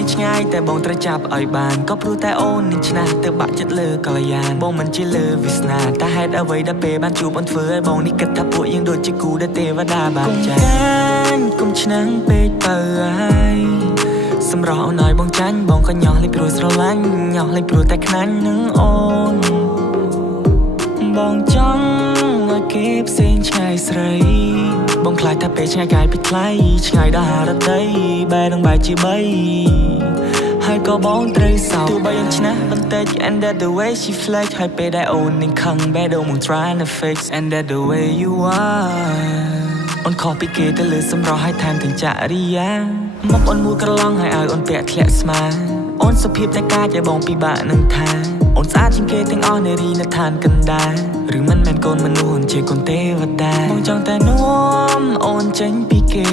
នេះឆ្ងាយតែបងត្រូវចាប់ឲ្យបានក៏ព្រោះតែអូននេះឆ្នះទៅបាក់ចិត្តលើកល្យានបងមិនជាលើវាសនាតែហេតុអ្វីដែលពេលបានជួបអូនធ្វើឲ្យបងនេះគិតថាពួកយើងដូចជាគូដែលទេវតាបានចែកកុំឆ្នាំងពេកទៅហើយសម្រស់អូនឲ្យបងចាញ់បងក៏ញោះលេងព្រោះស្រឡាញ់ញោះលេងព្រោះតែខ្នាញ់នឹងអូនបងចង់ឲ្យគេផ្សេងឆ្ងាយស្រីបងខ្លាចថាពេលឆ្ងាយកាយពីថ្លៃឆ្ងាយដល់ហារតីបែរនឹងបែរជាបីហើយក៏បងត្រូវសោកទោះបីអូនឆ្នះបន្តិច and that the way she flex ហើយពេលដែលអូននឹងខឹងបែរដូងមក trying to fix and that the way you are អូនខុសពីគេទៅលើសម្រស់ហើយថែមទាំងចរិយាមកអូនមួយក្រឡងហើយឲ្យអូនពាក់ធ្លាក់ស្មាអូនសុភាពតែកាចឲ្យបងពិបាកនឹងថាអូនស្អាតជាងគេទាំងអស់នារីនៅឋានកណ្ដាលឬមិនមែនកូនមនុស្សជាកូនទេវតាបងចង់តែនាំអូនចេញពីគេ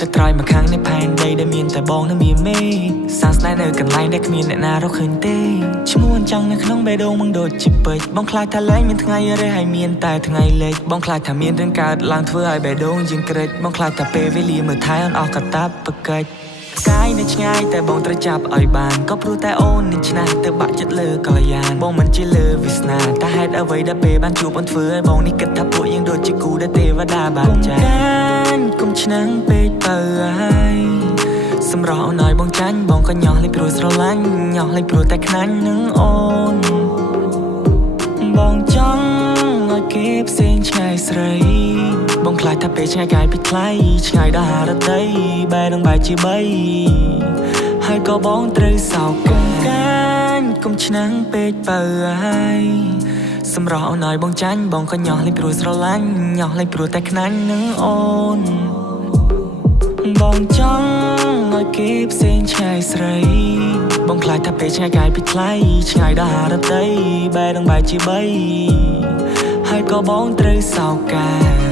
តែត្រៃមកខាងនៃផែនដីដែលមានតែបងនិងមានមេសាស្នេហ៍នៅកន្លែងដែលគ្មានអ្នកណារកឃើញទេឈ្មោះអញ្ចឹងនៅក្នុងបេះដូងมึงដូចជាពេជ្របងខ្លាចថាលែងមានថ្ងៃរះហើយមានតែថ្ងៃលេចបងខ្លាចថាមានរឿងកើតឡើងធ្វើឲ្យបេះដូងយើងក្រិចបងខ្លាចថាពេលវេលាមើលថែអូនអស់កតាបកិច្ចផ្កាយនៅឆ្ងាយតែបងត្រូវចាប់ឲ្យបានក៏ព្រោះតែអូននេះឆ្នះទៅបាក់ចិត្តលើកល្យានបងមិនជាលើវាសនាតែហេតុអ្វីដែលពេលបានជួបអូនធ្វើឲ្យបងនេះគិតថាពួកយើងដូចជាគូដែលទេវតាបានចែកកុំឆ្នាំងពេកទៅហើយសម្រស់អូនឲ្យបងចាញ់បងក៏ញោះលេងព្រោះស្រឡាញ់ញោះលេងព្រោះតែខ្នាញ់នឹងអូនបងចង់ឲ្យគេផ្សេងឆ្ងាយស្រីបងខ្លាចថាពេលឆ្ងាយកាយពីថ្លៃឆ្ងាយដល់ហារតីបែរនឹងបែរជាបីហើយក៏បងត្រូវសោកកុំឆ្នាំងពេកទៅហើយសម្រស់អូនឲ្យបងចាញ់បងក៏ញោះលេងព្រោះស្រឡាញ់ញោះលេងព្រោះតែខ្នាញ់នឹងអូនបងចង់ឲ្យគេផ្សេងឆ្ងាយស្រីបងខ្លាចថាពេលឆ្ងាយកាយពីថ្លៃឆ្ងាយដល់ហារតីបែរនឹងបែរជាបីហើយក៏បងត្រូវសោកកាយ